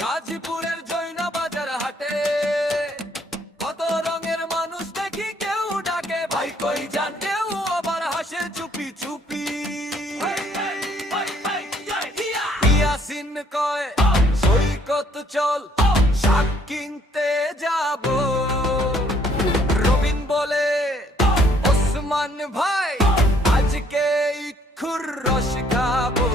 গাজীপুরের জৈনা বাজার হাটে কত রঙের মানুষ দেখি, কেউ ডাকে ভাই কই যান, কেউ আবার হাসে চুপি চুপি। ইয়াসিন কয় সৈকত চল শাক কিনতে যাব, রবিন বলে ওসমান ভাই আজকে ইক্ষুর রস খাবো।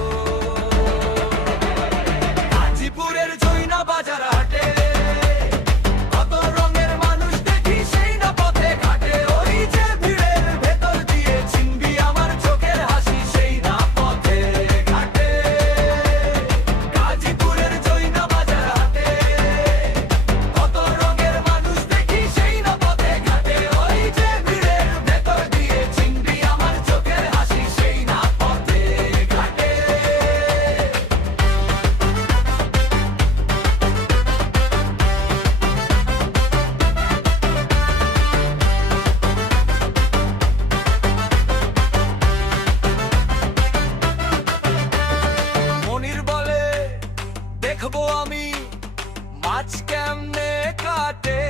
গাজীপুরের জৈনা বাজার হাটে কত রঙের মানুষ দেখি, সেই না পথে ঘাটে, ওই যে ভিড়ের ভেতর দিয়ে চিনবি আমার চোখের হাসি, সেই না পথে ঘাটে। গাজীপুরের জৈনা বাজার হাটে কত রঙের মানুষ দেখি, সেই না পথে ঘাটে, ওই যে ভিড়ের ভেতর দিয়ে চিনবি আমার চোখের হাসি, সেই না পথে ঘাটে। মনির বলে দেখবো আমি মাছ কেমনে কাটে,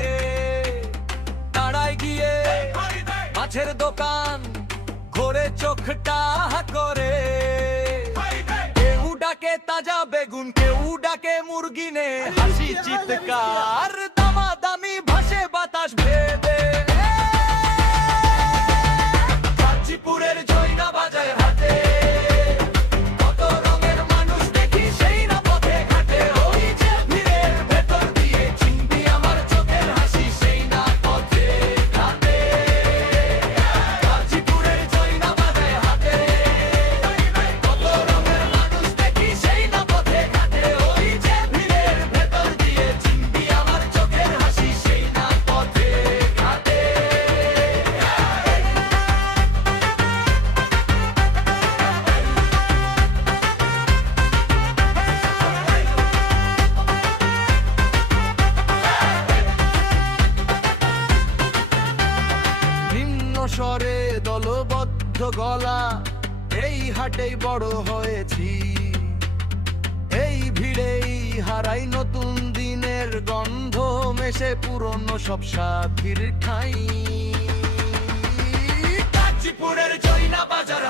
দাঁড়ায় গিয়ে মাছের দোকান ঘোরে চোখটা করে, কেউ ডাকে তাজা বেগুন, কেউ ডাকে মুরগি নে, হাসি চিৎকার দামাদামি ভাসে বাতাস ভেদে। গাজীপুরের জৈনা বাজার হাটে কত রঙের মানুষ দেখি, সেই না পথে ঘাটে, ওই যে ভিড়ের ভেতর দিয়ে চিনবি আমার চোখের হাসি, সেই না পথে ঘাটে। গাজীপুরের জৈনা বাজার হাটে কত রঙের মানুষ দেখি, সেই না পথে ঘাটে, ওই যে ভিড়ের ভেতর দিয়ে চিনবি আমার চোখের হাসি, সেই না পথে ঘাটে। ভিন্ন স্বরে দলবদ্ধ গলা, এই হাটেই বড় হয়েছি, এই ভিড়েই হারাই নতুন দিনের গন্ধ, মেশে পুরনো সব সাথীর ঠাই। গাজীপুরের জৈনা বাজার